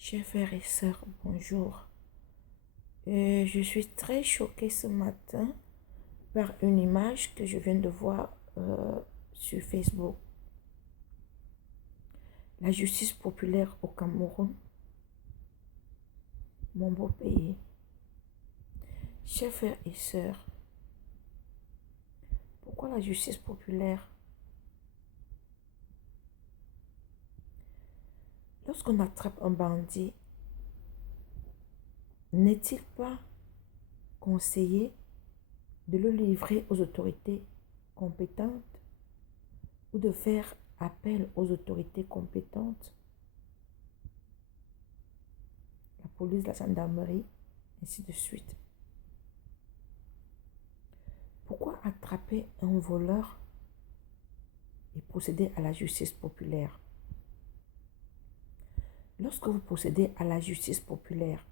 Chers frères et sœurs, bonjour. Je suis très choquée ce matin par une image que je viens de voir sur Facebook. La justice populaire au Cameroun, mon beau pays. Chers frères et sœurs, pourquoi la justice populaire? Lorsqu'on attrape un bandit, n'est-il pas conseillé de le livrer aux autorités compétentes ou de faire appel aux autorités compétentes, la police, la gendarmerie, ainsi de suite? Pourquoi attraper un voleur et procéder à la justice populaire? Lorsque vous procédez à la justice populaire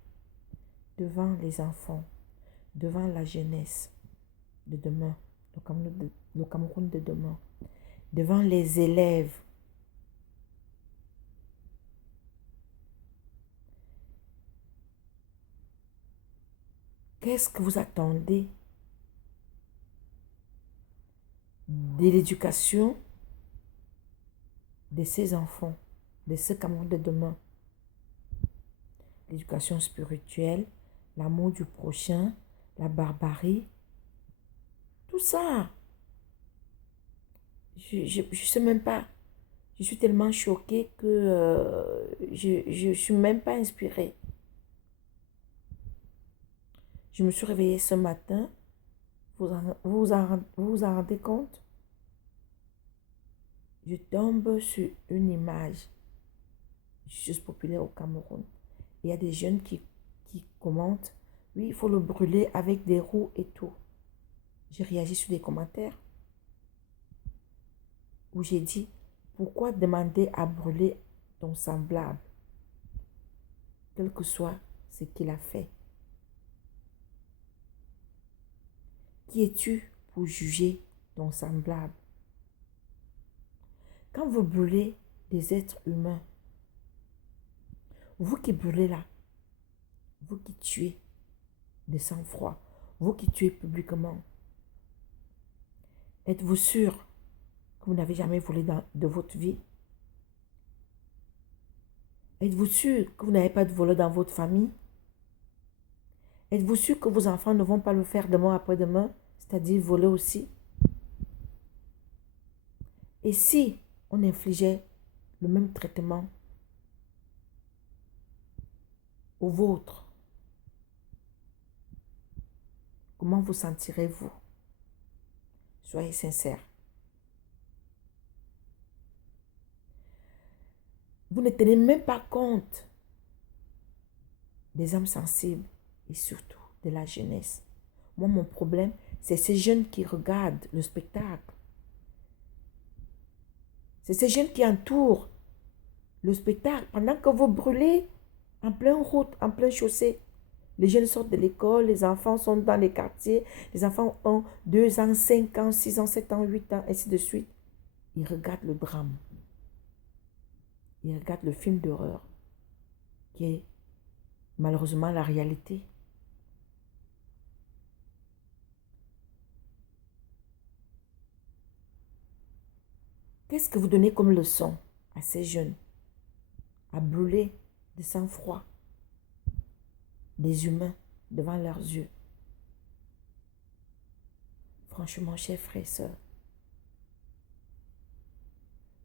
devant les enfants, devant la jeunesse de demain, le Cameroun de demain, devant les élèves, qu'est-ce que vous attendez de l'éducation de ces enfants, de ce Cameroun de demain? L'éducation spirituelle, l'amour du prochain, la barbarie, tout ça. Je ne sais même pas. Je suis tellement choquée que je ne suis même pas inspirée. Je me suis réveillée ce matin. Vous vous en rendez compte? Je tombe sur une image juste populaire au Cameroun. Il y a des jeunes qui commentent. Oui, il faut le brûler avec des roues et tout. J'ai réagi sur des commentaires où j'ai dit, pourquoi demander à brûler ton semblable, quel que soit ce qu'il a fait? Qui es-tu pour juger ton semblable? Quand vous brûlez des êtres humains, vous qui brûlez là, vous qui tuez de sang-froid, vous qui tuez publiquement, êtes-vous sûr que vous n'avez jamais volé de votre vie? Êtes-vous sûr que vous n'avez pas de voleur dans votre famille? Êtes-vous sûr que vos enfants ne vont pas le faire demain après-demain, c'est-à-dire voler aussi? Et si on infligeait le même traitement au vôtre, comment vous sentirez-vous? Soyez sincères. Vous ne tenez même pas compte des âmes sensibles et surtout de la jeunesse. Moi, mon problème, c'est ces jeunes qui regardent le spectacle. C'est ces jeunes qui entourent le spectacle pendant que vous brûlez en pleine route, en pleine chaussée. Les jeunes sortent de l'école, les enfants sont dans les quartiers, les enfants ont 2 ans, 5 ans, 6 ans, 7 ans, 8 ans, ainsi de suite. Ils regardent le drame. Ils regardent le film d'horreur qui est malheureusement la réalité. Qu'est-ce que vous donnez comme leçon à ces jeunes? À brûler de sang-froid des humains devant leurs yeux. Franchement, chers frères et sœurs,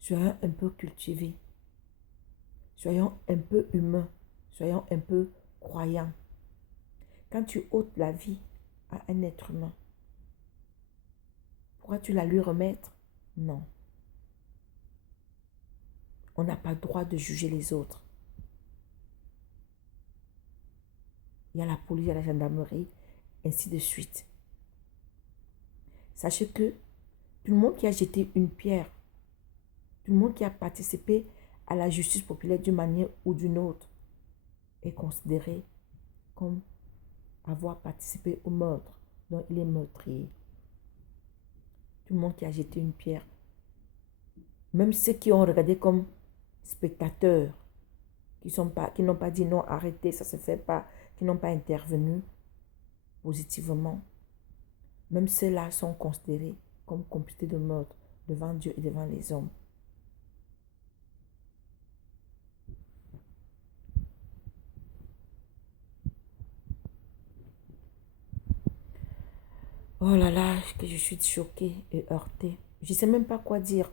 soyons un peu cultivés, soyons un peu humains, soyons un peu croyants. Quand tu ôtes la vie à un être humain, pourras-tu la lui remettre? Non. On n'a pas le droit de juger les autres. Il y a la police, il y a la gendarmerie, ainsi de suite. Sachez que tout le monde qui a jeté une pierre, tout le monde qui a participé à la justice populaire d'une manière ou d'une autre est considéré comme avoir participé au meurtre dont il est meurtrier. Tout le monde qui a jeté une pierre, même ceux qui ont regardé comme spectateurs, qui n'ont pas dit non, arrêtez, ça ne se fait pas, qui n'ont pas intervenu positivement, même ceux-là sont considérés comme complices de meurtre devant Dieu et devant les hommes. Oh là là, que je suis choquée et heurtée. Je ne sais même pas quoi dire.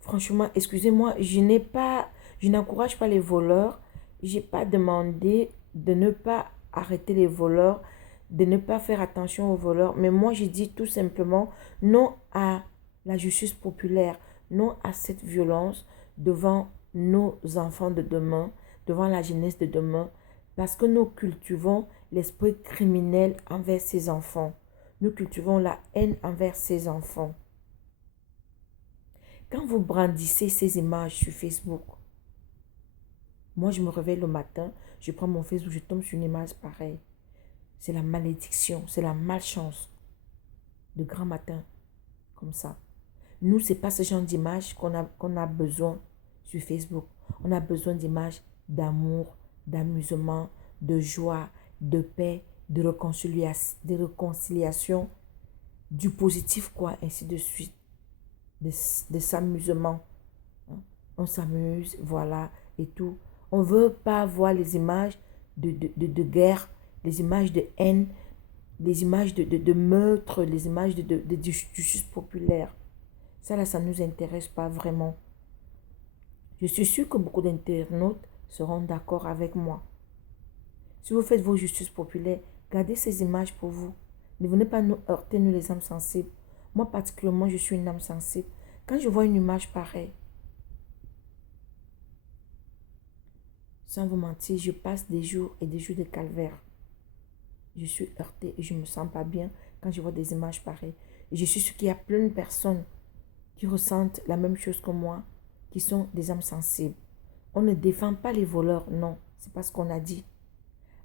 Franchement, excusez-moi, je n'encourage pas les voleurs. Je n'ai pas demandé de ne pas arrêter les voleurs, de ne pas faire attention aux voleurs. Mais moi, je dis tout simplement non à la justice populaire, non à cette violence devant nos enfants de demain, devant la jeunesse de demain, parce que nous cultivons l'esprit criminel envers ces enfants. Nous cultivons la haine envers ces enfants. Quand vous brandissez ces images sur Facebook, moi je me réveille le matin, je prends mon Facebook, je tombe sur une image pareille. C'est la malédiction, c'est la malchance. De grand matin, comme ça. Nous, ce n'est pas ce genre d'image qu'on a besoin sur Facebook. On a besoin d'images d'amour, d'amusement, de joie, de paix, de réconciliation, du positif, quoi, ainsi de suite. De s'amusement. On s'amuse, voilà, et tout. On ne veut pas voir les images de guerre, les images de haine, les images de meurtre, les images de justice populaire. Ça, là, ça ne nous intéresse pas vraiment. Je suis sûre que beaucoup d'internautes seront d'accord avec moi. Si vous faites vos justices populaires, gardez ces images pour vous. Ne venez pas nous heurter, nous les âmes sensibles. Moi, particulièrement, je suis une âme sensible. Quand je vois une image pareille, sans vous mentir, je passe des jours et des jours de calvaire. Je suis heurtée et je ne me sens pas bien quand je vois des images pareilles. Et je suis sûre qu'il y a plein de personnes qui ressentent la même chose que moi, qui sont des âmes sensibles. On ne défend pas les voleurs, non. C'est pas ce qu'on a dit.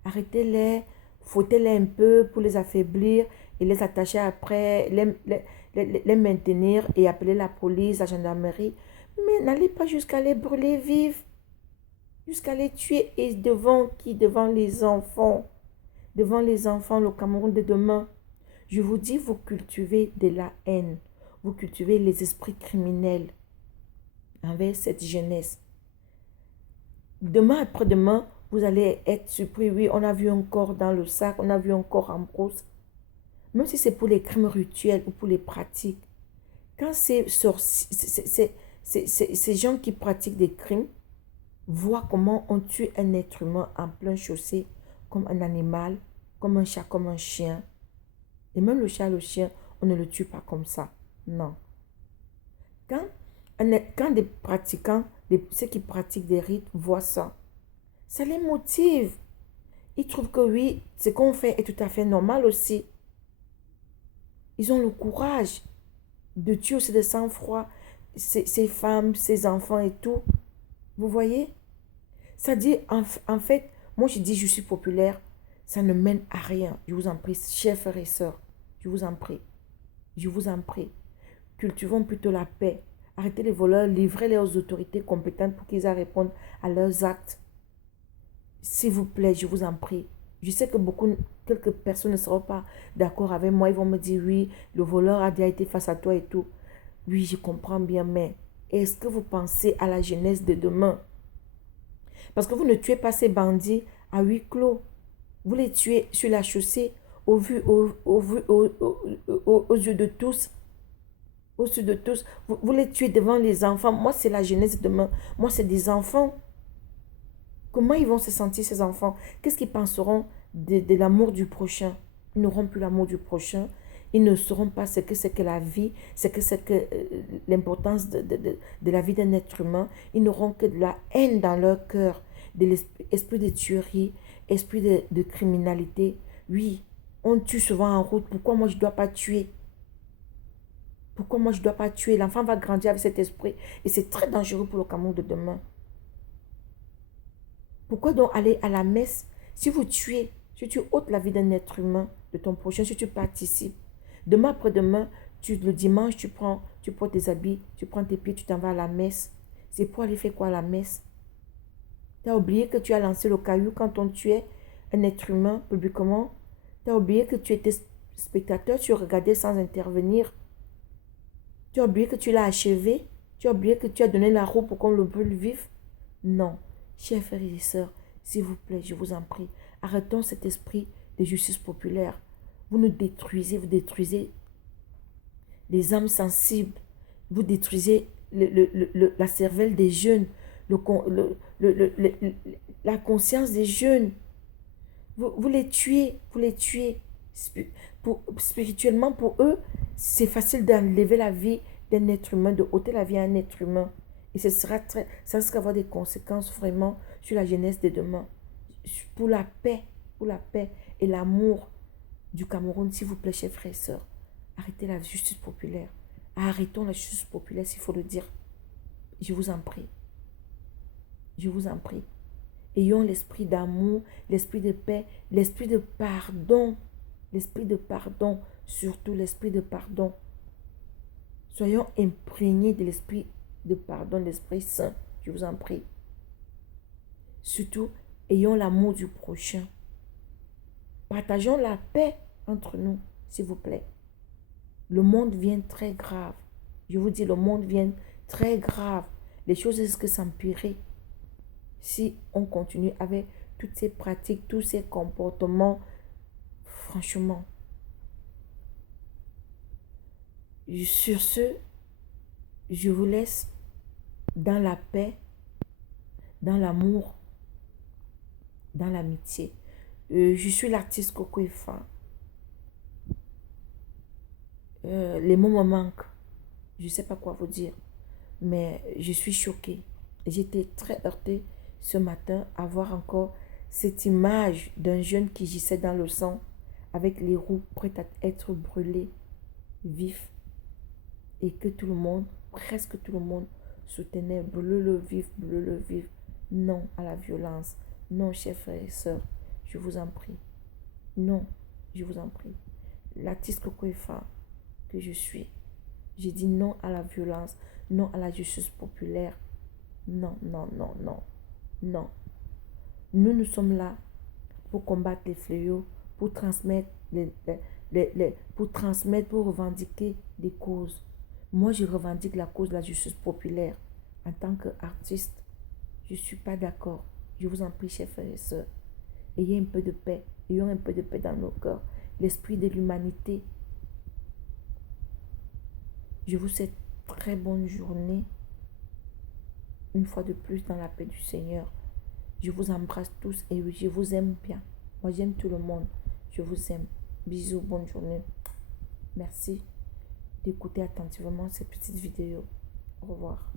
Arrêtez-les, fouettez-les un peu pour les affaiblir et les attacher après, les maintenir et appeler la police, la gendarmerie. Mais n'allez pas jusqu'à les brûler vifs, jusqu'à les tuer. Et devant qui? Devant les enfants. Devant les enfants, le Cameroun de demain. Je vous dis, vous cultivez de la haine. Vous cultivez les esprits criminels envers cette jeunesse. Demain après-demain, vous allez être surpris. Oui, on a vu un corps dans le sac, on a vu un corps en brousse. Même si c'est pour les crimes rituels ou pour les pratiques. Quand ces gens qui pratiquent des crimes voient comment on tue un être humain en plein chaussée, comme un animal, comme un chat, comme un chien. Et même le chat, le chien, on ne le tue pas comme ça. Non. Quand des pratiquants, ceux qui pratiquent des rites voient ça, ça les motive. Ils trouvent que oui, ce qu'on fait est tout à fait normal aussi. Ils ont le courage de tuer aussi de sang-froid ces femmes, ces enfants et tout. Vous voyez? Ça dit, en fait, moi je dis je suis populaire, ça ne mène à rien. Je vous en prie, chers frères et sœurs, je vous en prie. Je vous en prie. Cultivons plutôt la paix. Arrêtez les voleurs, livrez-les aux autorités compétentes pour qu'ils répondent à leurs actes. S'il vous plaît, je vous en prie. Je sais que quelques personnes ne seront pas d'accord avec moi. Ils vont me dire, oui, le voleur a déjà été face à toi et tout. Oui, je comprends bien, mais est-ce que vous pensez à la jeunesse de demain? Parce que vous ne tuez pas ces bandits à huis clos. Vous les tuez sur la chaussée, aux yeux de tous. Aux yeux de tous. Vous les tuez devant les enfants. Moi, c'est la jeunesse de demain. Moi, c'est des enfants. Comment ils vont se sentir, ces enfants? Qu'est-ce qu'ils penseront de l'amour du prochain? Ils n'auront plus l'amour du prochain. Ils ne sauront pas ce que c'est que la vie, ce que c'est que l'importance de la vie d'un être humain. Ils n'auront que de la haine dans leur cœur, de l'esprit de tuerie, esprit de criminalité. Oui, on tue souvent en route. Pourquoi moi je ne dois pas tuer? Pourquoi moi je ne dois pas tuer? L'enfant va grandir avec cet esprit et c'est très dangereux pour le Cameroun de demain. Pourquoi donc aller à la messe? Si vous tuez, si tu ôtes la vie d'un être humain, de ton prochain, si tu participes, demain après-demain, le dimanche, tu prends tes habits, tu prends tes pieds, tu t'en vas à la messe. C'est pour aller faire quoi à la messe? Tu as oublié que tu as lancé le caillou quand on tuait un être humain publiquement. Tu as oublié que tu étais spectateur, tu regardais sans intervenir. Tu as oublié que tu l'as achevé. Tu as oublié que tu as donné la roue pour qu'on le brûle vif. Non, chers frères et sœurs, s'il vous plaît, je vous en prie, arrêtons cet esprit de justice populaire. Vous vous détruisez les âmes sensibles, vous détruisez la cervelle des jeunes, la conscience des jeunes. Vous les tuez, vous les tuez. Spirituellement, pour eux, c'est facile d'enlever la vie d'un être humain, de ôter la vie à un être humain. Et ça risque d'avoir des conséquences vraiment sur la jeunesse de demain. Pour la paix et l'amour du Cameroun, s'il vous plaît, chers frères et sœurs, arrêtez la justice populaire. Arrêtons la justice populaire, s'il faut le dire. Je vous en prie. Je vous en prie. Ayons l'esprit d'amour, l'esprit de paix, l'esprit de pardon. L'esprit de pardon, surtout l'esprit de pardon. Soyons imprégnés de l'esprit de pardon, l'Esprit Saint. Je vous en prie. Surtout, ayons l'amour du prochain. Partageons la paix entre nous, s'il vous plaît. Le monde vient très grave. Je vous dis, le monde vient très grave. Les choses risquent de s'empirer si on continue avec toutes ces pratiques, tous ces comportements. Franchement. Sur ce, je vous laisse dans la paix, dans l'amour, dans l'amitié. Je suis l'artiste Coco Efa. Les mots me manquent. Je ne sais pas quoi vous dire. Mais je suis choquée. J'étais très heurtée ce matin à voir encore cette image d'un jeune qui gissait dans le sang avec les roues prêtes à être brûlées, vif. Et que tout le monde, presque tout le monde, soutenait brûle-le vif, brûle-le vif. Non à la violence. Non, chers frères et sœurs, je vous en prie. Non, je vous en prie. L'artiste Coco Efa que je suis, j'ai dit non à la violence, non à la justice populaire. Non, non, non, non, non. Nous sommes là pour combattre les fléaux, pour transmettre, pour revendiquer des causes. Moi, je revendique la cause de la justice populaire. En tant qu'artiste, je ne suis pas d'accord. Je vous en prie, chers frères et sœurs, ayez un peu de paix. Ayons un peu de paix dans nos cœurs. L'esprit de l'humanité. Je vous souhaite très bonne journée. Une fois de plus dans la paix du Seigneur. Je vous embrasse tous et je vous aime bien. Moi, j'aime tout le monde. Je vous aime. Bisous, bonne journée. Merci d'écouter attentivement cette petite vidéo. Au revoir.